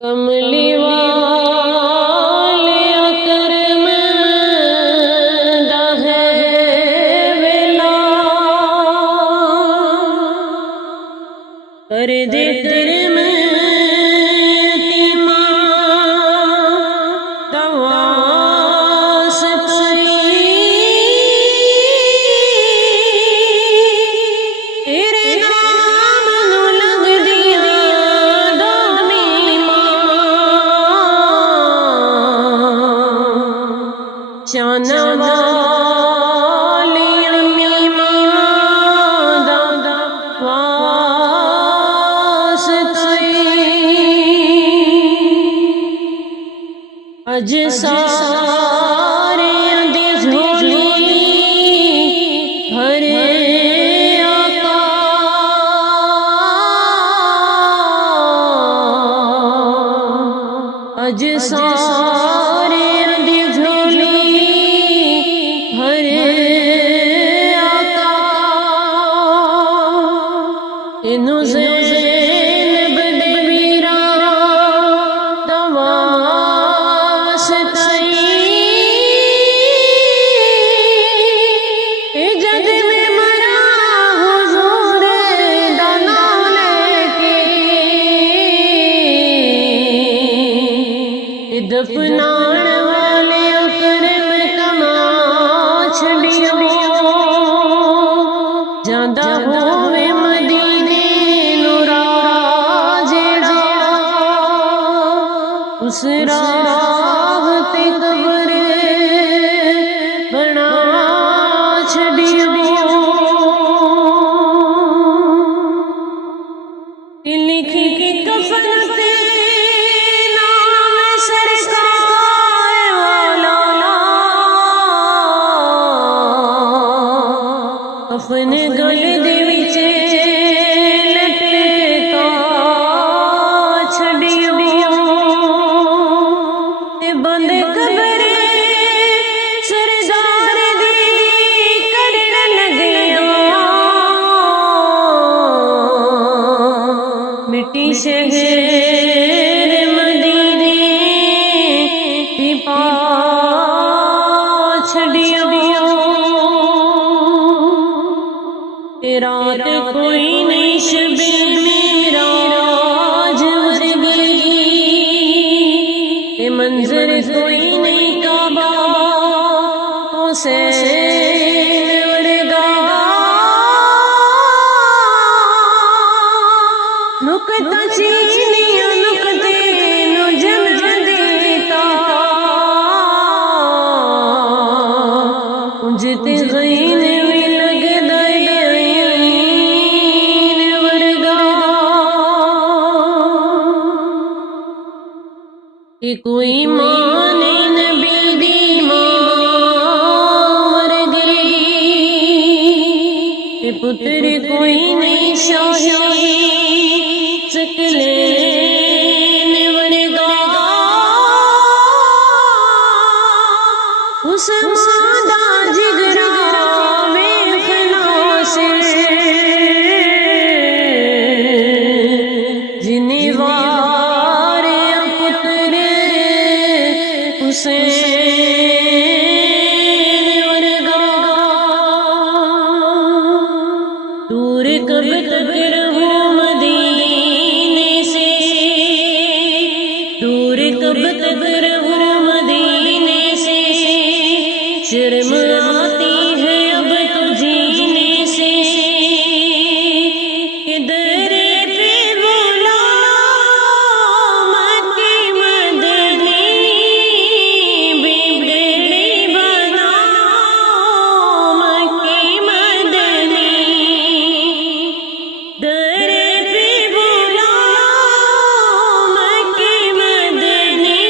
कमली वाले करम दहे वेला कर दे करम तीमा दवास तेरे नाम नू लग दिया दामी शाना वाली अम्मी दा अज सारे दी झोली भरे आका अज सारे दी झोली भरे आका इनु ज़ैनब दे वीरा दवास जग में मरा हुजूर दा नाम लेके दफनाण वाले करम कमा छड़ियो जांदा होवे मदीने नू राह जेड़ा उस राह ते कब्र बना छड़ियो लिखी के कफन ते नाम सरकार वाला कफन गल दे विच लटका छड़ियो ते बंद कबर सरदार दी करन लगिया मिट्टी शहर मदीने दी पा छड़ियो रात कोई नहीं शबे मेराज वर्गी ते मंजर कोई नहीं काबा हुसैन वर्गा नुकता चीनिया नुकते नु जन्म देता उजते गईन भी लगदा यीन वर्गा कि कोई माने नबी दी मां वर्गी ते पुत्र कोई नहीं शाही सकलेन वर्गा उस मादा जिगरा में खलासे जिन्हें वारे पुत्र हुसैन वर्गा दूर कब तक रहूं मदीने से दूर कब तक रहूं मदीने से शर्म आती है अब तो जीने से कि दर पे बोला मक्के मदनी बिगड़ी बना मक्के मदनी दर पे बोला मक्के मदनी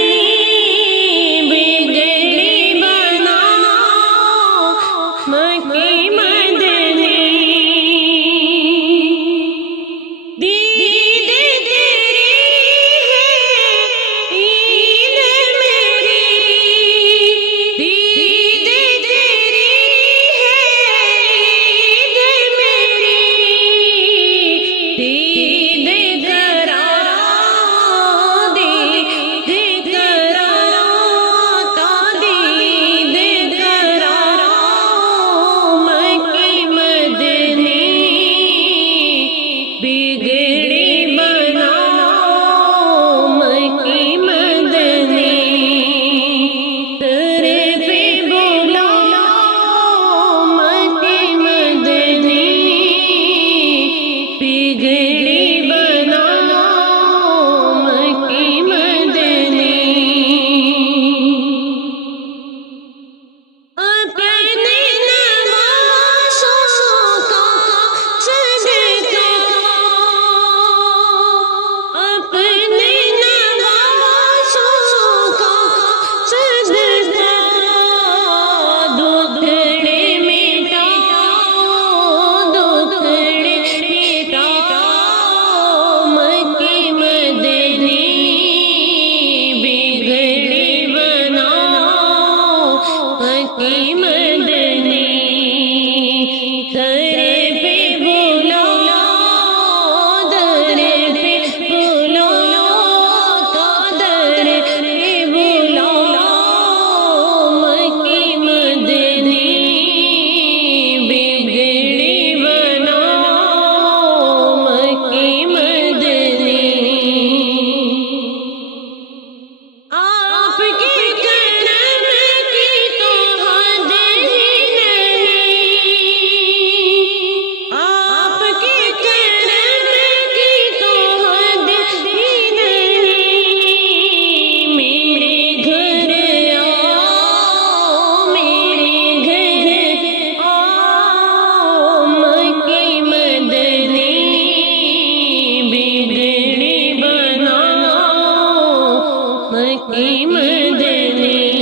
की मदनी